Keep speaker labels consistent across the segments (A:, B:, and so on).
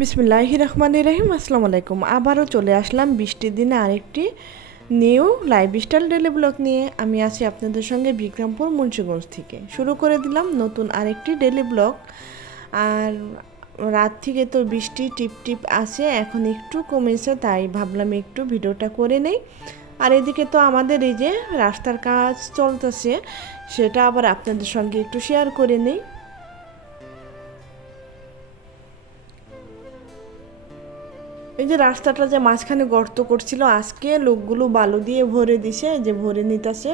A: বিসমিল্লাহ রহমান রহিম আসসালামু আলাইকুম। আবারও চলে আসলাম বৃষ্টির দিনে আরেকটি new lifestyle daily blog নিয়ে। আমি আছি আপনাদের সঙ্গে বিক্রমপুর মুন্সিগঞ্জ থেকে। শুরু করে দিলাম নতুন আরেকটি ডেলি ব্লগ। আর রাত থেকে তো বৃষ্টি টিপ টিপ আছে, এখন একটু কমেছে, তাই ভাবলাম একটু ভিডিওটা করে নেই। আর এদিকে তো আমাদের এই যে রাস্তার কাজ চলতেছে, সেটা আবার আপনাদের সঙ্গে একটু শেয়ার করে নেই। এই যে রাস্তাটা যে মাঝখানে গর্ত করছিল, আজকে লোকগুলো বালু দিয়ে ভরে দিছে যে ভরে নিতেছে,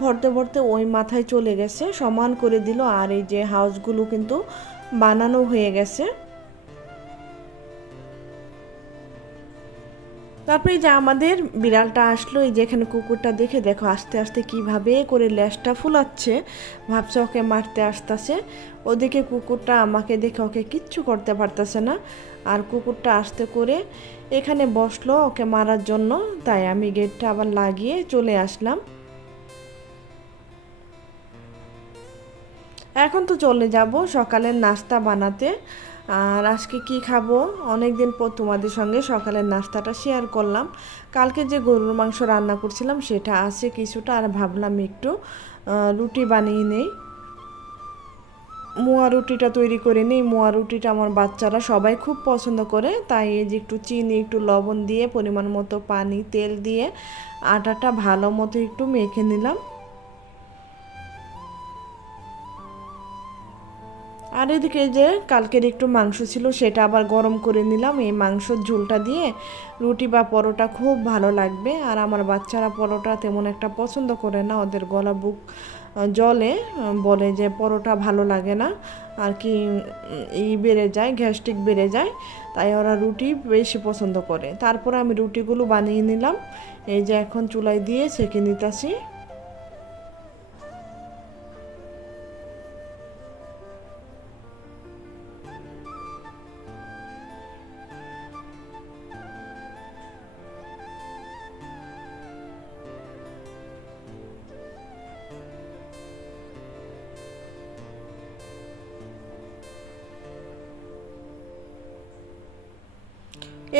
A: ভরতে ভরতে ওই মাথায় চলে গেছে, সমান করে দিল, আর এই যে হাউসগুলো কিন্তু বানানো হয়ে গেছে। তারপরে যে আমাদের বিড়ালটা আসলো, এই যে এখানে কুকুরটা দেখে দেখো আস্তে আস্তে কীভাবে করে ল্যাসটা ফুলাচ্ছে। ভাবছে ওকে মারতে আসতেছে। ওদিকে কুকুরটা আমাকে দেখে ওকে কিচ্ছু করতে পারতেছে না। আর কুকুরটা আসতে করে এখানে বসল ওকে মারার জন্য। তাই আমি গেটটা আবার লাগিয়ে চলে আসলাম। এখন তো চলে যাব সকালের নাস্তা বানাতে। আর আজকে কি খাব? অনেক দিন পর তোমাদের সঙ্গে সকালের নাস্তাটা শেয়ার করলাম। কালকে যে গরুর মাংস রান্না করছিলাম, সেটা আছে কিছুটা, আর ভাবলাম একটু রুটি বানিয়ে নেই। মোয়া রুটিটা তৈরি করে নিই। মোয়া রুটিটা আমার বাচ্চারা সবাই খুব পছন্দ করে। তাই এই যে একটু চিনি, একটু লবণ দিয়ে পরিমাণ মতো পানি, তেল দিয়ে আটাটা ভালো মতো একটু মেখে নিলাম। আর এদিকে যে কালকের একটু মাংস ছিল, সেটা আবার গরম করে নিলাম। এই মাংসর ঝোলটা দিয়ে রুটি বা পরোটা খুব ভালো লাগবে। আর আমার বাচ্চারা পরোটা তেমন একটা পছন্দ করে না। ওদের গলা বুক জলে বলে যে পরোটা ভালো লাগে না। আর কি ই বেড়ে যায়, গ্যাস্ট্রিক বেড়ে যায়, তাই ওরা রুটি বেশি পছন্দ করে। তারপরে আমি রুটিগুলো বানিয়ে নিলাম। এই যে এখন চুলায় দিয়ে সেঁকে নিতেছি।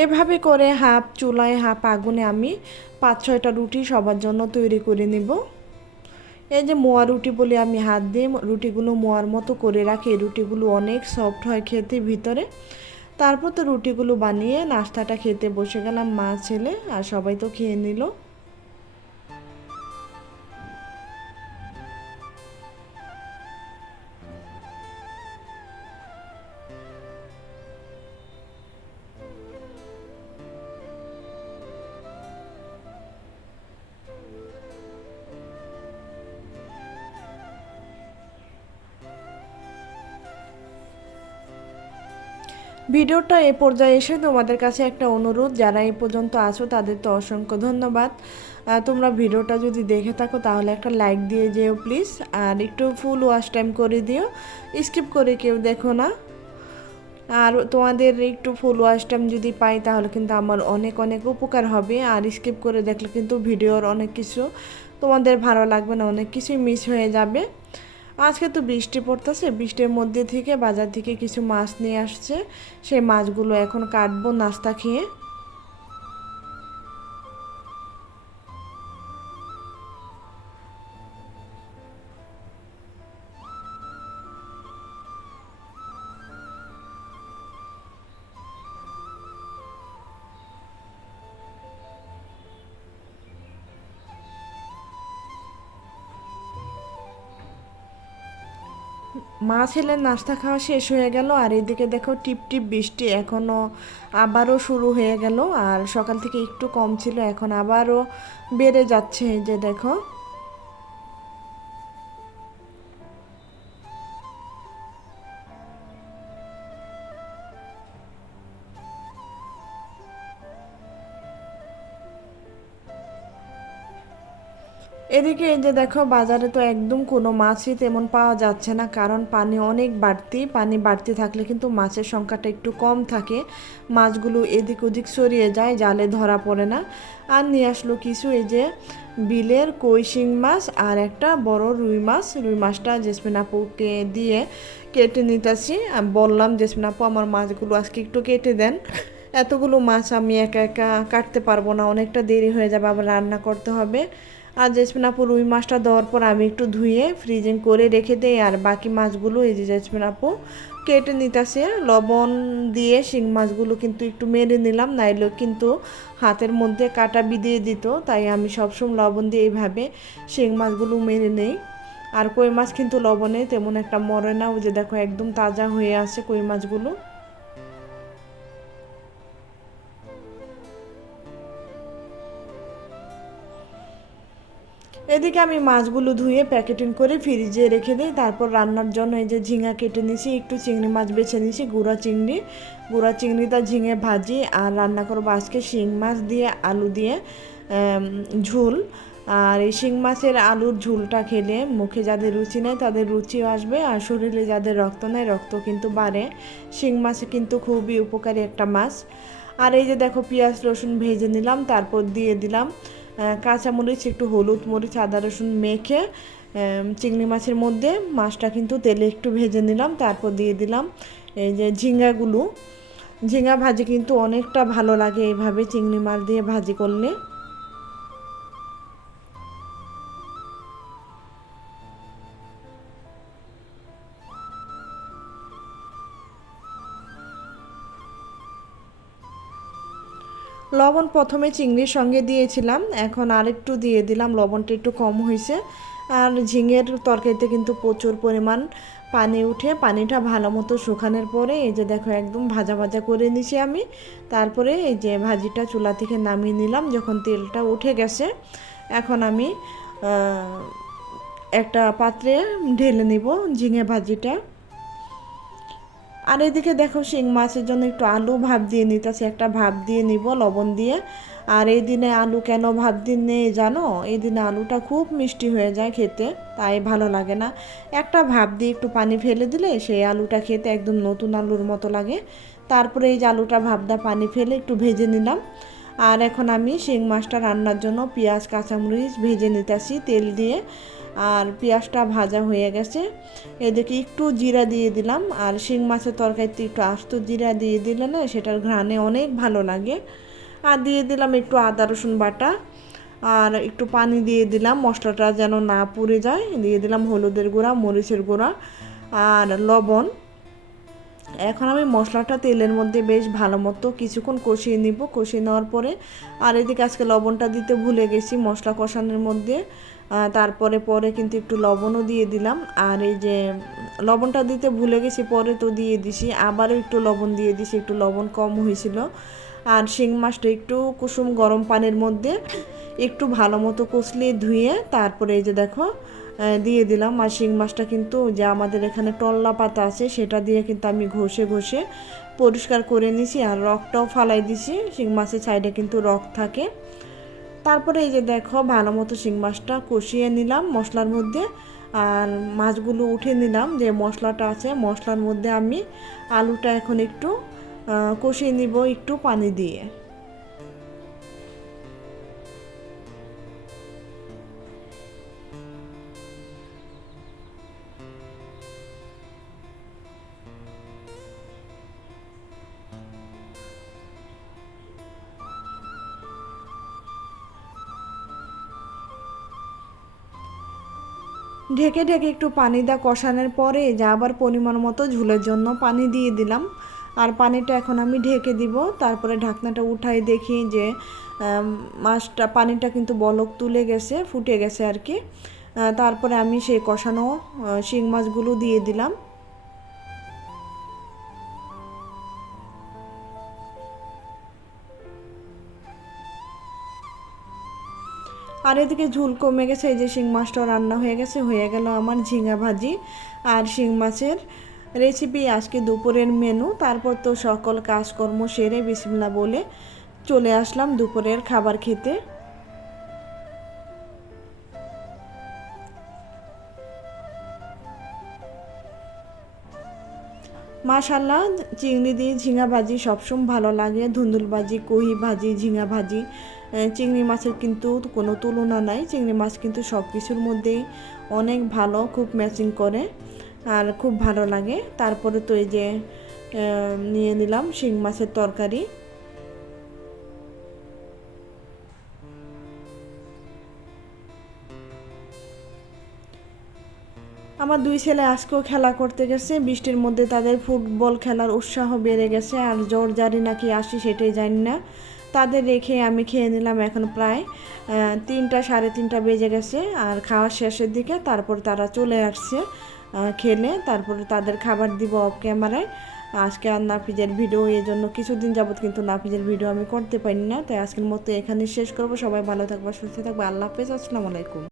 A: এভাবে করে হাফ চুলায়, হাফ আগুনে আমি পাঁচ, ছয়টা রুটি সবার জন্য তৈরি করে নেব। এই যে মোয়া রুটি বলে আমি হাত দিয়ে রুটিগুলো মোয়ার মতো করে রাখি রুটিগুলো অনেক সফট হয় খেতে ভিতরে। তারপর তো রুটিগুলো বানিয়ে নাস্তাটা খেতে বসে গেলাম মা, ছেলে আর সবাই তো খেয়ে নিল। ভিডিওটা এ পর্যায়ে এসে তোমাদের কাছে একটা অনুরোধ, যারা এই পর্যন্ত আছো তাদের তো অসংখ্য ধন্যবাদ। তোমরা ভিডিওটা যদি দেখে থাকো তাহলে একটা লাইক দিয়ে যেও প্লিজ, আর একটু ফুল ওয়াশ টাইম করে দিও, স্কিপ করে কেউ দেখো না। আর তোমাদের একটু ফুল ওয়াশ টাইম যদি পাই তাহলে কিন্তু আমার অনেক অনেক উপকার হবে, আর স্কিপ করে দেখলে কিন্তু ভিডিওর অনেক কিছু তোমাদের ভালো লাগবে না, অনেক কিছুই মিস হয়ে যাবে। আজকে তো বৃষ্টি পড়তেছে, বৃষ্টির মধ্যে থেকে বাজার থেকে কিছু মাছ নিয়ে আসছে। সেই মাছগুলো এখন কাটবো, নাস্তা খেয়ে। মা ছেলের নাস্তা খাওয়া শেষ হয়ে গেল, আর এদিকে দেখো টিপ টিপ বৃষ্টি এখনও আবারও শুরু হয়ে গেল, আর সকাল থেকে একটু কম ছিল, এখন আবারও বেড়ে যাচ্ছে যে দেখো। এদিকে এই যে দেখো, বাজারে তো একদম কোনো মাছই তেমন পাওয়া যাচ্ছে না, কারণ পানি অনেক বাড়তি, পানি বাড়তি থাকলে কিন্তু মাছের সংখ্যাটা একটু কম থাকে। মাছগুলো এদিক ওদিক সরিয়ে যায়, জালে ধরা পড়ে না। আর নিয়ে আসলো কিছু এই যে বিলের কই শিং মাছ আর একটা বড় রুই মাছ। রুই মাছটা জেসমিন আপুকে দিয়ে কেটে নিতেছি। বললাম, জেসমিন আপু, আমার মাছগুলো আজকে একটু কেটে দেন। এতগুলো মাছ আমি একা একা কাটতে পারব না, অনেকটা দেরি হয়ে যাবে, আবার রান্না করতে হবে। আর জেসমিন আপু রুই মাছটা দেওয়ার পর আমি একটু ধুয়ে ফ্রিজিং করে রেখে দিই, আর বাকি মাছগুলো এই যে জেসমিন আপু কেটে নিতেছে। লবণ দিয়ে শিং মাছগুলো কিন্তু একটু মেরে নিলাম নাইলেও কিন্তু হাতের মধ্যে কাটা বিদিয়ে দিত, তাই আমি সবসময় লবণ দিয়ে এইভাবে শিং মাছগুলো মেরে নেই। আর কই মাছ কিন্তু লবণে তেমন একটা মরে না, ওই যে দেখো একদম তাজা হয়ে আছে কই মাছগুলো। এদিকে আমি মাছগুলো ধুয়ে প্যাকেটিং করে ফ্রিজে রেখে দিই। তারপর রান্নার জন্য এই যে ঝিঙা কেটে নিছি, একটু চিংড়ি মাছ বেছে নিছি, গুঁড়া চিংড়ি। গুঁড়া চিংড়িটা ঝিঙে ভাজি আর রান্না করব আজকে শিং মাছ দিয়ে, আলু দিয়ে ঝুল। আর এই শিং মাছের আলুর ঝুলটা খেলে মুখে যাদের রুচি নেই তাদের রুচিও আসবে আর শরীরে যাদের রক্ত নেয় রক্ত কিন্তু বাড়ে। শিং মাছ কিন্তু খুবই উপকারী একটা মাছ। আর এই যে দেখো পেঁয়াজ রসুন ভেজে নিলাম, তারপর দিয়ে দিলাম কাঁচামরিচ একটু হলুদ মরিচ, আদা রসুন মেখে চিংড়ি মাছের মধ্যে মাছটা কিন্তু তেলে একটু ভেজে নিলাম, তারপর দিয়ে দিলাম এই যে ঝিঙ্গাগুলো। ঝিঙ্গা ভাজি কিন্তু অনেকটা ভালো লাগে এইভাবে চিংড়ি মাছ দিয়ে ভাজি করলে। লবণ প্রথমে চিংড়ির সঙ্গে দিয়েছিলাম, এখন আরেকটু দিয়ে দিলাম, লবণটা একটু কম হয়েছে। আর ঝিঙের তরকারিতে কিন্তু প্রচুর পরিমাণ পানি উঠে, পানিটা ভালো মতো শুকানোর পরে এই যে দেখো একদম ভাজা ভাজা করে নিছি আমি। তারপরে এই যে ভাজিটা চুলা থেকে নামিয়ে নিলাম, যখন তেলটা উঠে গেছে, এখন আমি একটা পাত্রে ঢেলে নিব ঝিঙে ভাজিটা। আর এদিকে দেখো শিং মাছের জন্য একটু আলু ভাব দিয়ে নিতেছি, একটা ভাব দিয়ে নিব, লবণ দিয়ে। আর এই দিনে আলু কেন ভাব দিন নেই জানো? এই দিনে আলুটা খুব মিষ্টি হয়ে যায় খেতে, তাই ভালো লাগে না। একটা ভাব দিয়ে একটু পানি ফেলে দিলে সেই আলুটা খেতে একদম নতুন আলুর মতো লাগে। তারপরে এই যে আলুটা ভাবদা পানি ফেলে একটু ভেজে নিলাম। আর এখন আমি শিং মাছটা রান্নার জন্য পেঁয়াজ, কাঁচামরিচ ভেজে নিতেছি, তেল দিয়ে। আর পেঁয়াজটা ভাজা হয়ে গেছে। এদিকে একটু জিরা দিয়ে দিলাম। আর শিং মাছের তরকারিতে একটু আস্ত জিরা দিয়ে দিলে না সেটার ঘ্রাণে অনেক ভালো লাগে। আর দিয়ে দিলাম একটু আদা, রসুন বাটা। আর একটু পানি দিয়ে দিলাম, মশলাটা যেন না পুড়ে যায়। দিয়ে দিলাম হলুদের গুঁড়া, মরিচের গুঁড়া আর লবণ। এখন আমি মশলাটা তেলের মধ্যে বেশ ভালো মতো কিছুক্ষণ কষিয়ে নিব। কষিয়ে নেওয়ার পরে আর এদিকে আজকে লবণটা দিতে ভুলে গেছি মশলা কষানোর মধ্যে। তারপরে পরে কিন্তু একটু লবণও দিয়ে দিলাম। আর এই যে লবণটা দিতে ভুলে গেছি, পরে তো দিয়ে দিছি। আবারও একটু লবণ দিয়ে দিছি, একটু লবণ কম হয়েছিল। আর শিং মাছটা একটু কুসুম গরম পানির মধ্যে একটু ভালো মতো কষলিয়ে ধুয়ে তারপরে এই যে দেখো দিয়ে দিলাম। আর শিং মাছটা কিন্তু যে আমাদের এখানে টল্লা পাতা আছে, সেটা দিয়ে কিন্তু আমি ঘষে ঘষে পরিষ্কার করে নিছি আর রকটাও ফালাই দিছি। শিং মাছের সাইডে কিন্তু রক থাকে। তারপরে এই যে দেখো, ভালো মতো শিং মাছটা কষিয়ে নিলাম মশলার মধ্যে। আর মাছগুলো উঠে নিলাম, যে মশলাটা আছে, মশলার মধ্যে আমি আলুটা এখন একটু কষিয়ে নিব একটু পানি দিয়ে। ঢেকে ঢেকে একটু পানি দা কষানোর পরে যা আবার পরিমাণ মতো ঝুলের জন্য পানি দিয়ে দিলাম। আর পানিটা এখন আমি ঢেকে দিব। তারপরে ঢাকনাটা উঠাই দেখি যে মাছটা, পানিটা কিন্তু বলক তুলে গেছে, ফুটে গেছে আর কি। তারপরে আমি সেই কষানো শিং মাছগুলো দিয়ে দিলাম। আর এদিকে ঝুল কমে গেছে, এই যে শিং মাছটাও রান্না হয়ে গেছে, হয়ে গেল আমার ঝিঙা ভাজি আর শিং মাছের রেসিপি আজকে দুপুরের মেনু তারপর তো সকল কাজকর্ম সেরে বিসমিল্লা বলে চলে আসলাম দুপুরের খাবার খেতে। মাশাল্লাহ চিংড়ি দিয়ে ঝিঙা ভাজি সবসময় ভালো লাগে। ধুন্দুল ভাজি, কহি ভাজি, ঝিঙা ভাজি চিংড়ি মাছের কিন্তু কোনো তুলনা নাই। চিংড়ি মাছ কিন্তু সব কিছুর মধ্যেই অনেক ভালো, খুব ম্যাচিং করে আর খুব ভালো লাগে। তারপরে তো এই যে নিয়ে নিলাম শিং মাছের তরকারি। আমার দুই ছেলে আজকেও খেলা করতে গেছে, বৃষ্টির মধ্যে তাদের ফুটবল খেলার উৎসাহ বেড়ে গেছে, আর জ্বর জারি নাকি আসি সেটাই জানি না। তাদের রেখে আমি খেয়ে নিলাম এখন প্রায় তিনটা, সাড়ে তিনটা বেজে গেছে, আর খাওয়ার শেষের দিকে তারপর তারা চলে আসছে খেলে, তারপরে তাদের খাবার দিব অফ ক্যামেরায় আজকে আর নাফিজের ভিডিও এই জন্য কিছুদিন যাবত কিন্তু নাফিজের ভিডিও আমি করতে পারি না, তাই আজকের মতো এখানে শেষ করব। সবাই ভালো থাকব, সুস্থ থাকব। আল্লাহ হাফেজ, আসসালামু আলাইকুম।